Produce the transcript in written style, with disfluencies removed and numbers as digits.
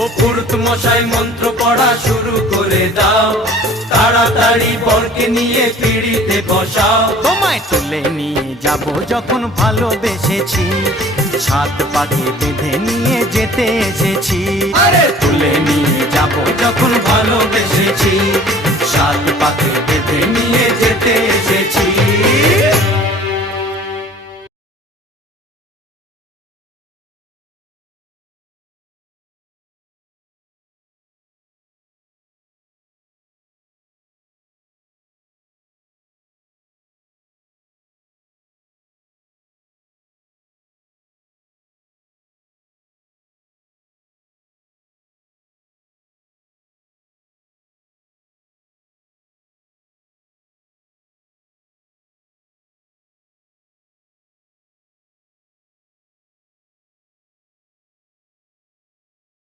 ও পুরুত মশাই মন্ত্র পড়া শুরু করে দাও, তাড়াতাড়ি বরকে নিয়ে পিড়িতে বসাও। তোমায় তুলে নিয়ে যাব যখন ভালোবেসেছি, সাত পাকে বেঁধে নিয়ে যেতে এসেছি। আরে তুলে নিয়ে যাব যখন ভালোবেসেছি, সাত পাকে বেঁধে নিয়ে যেতে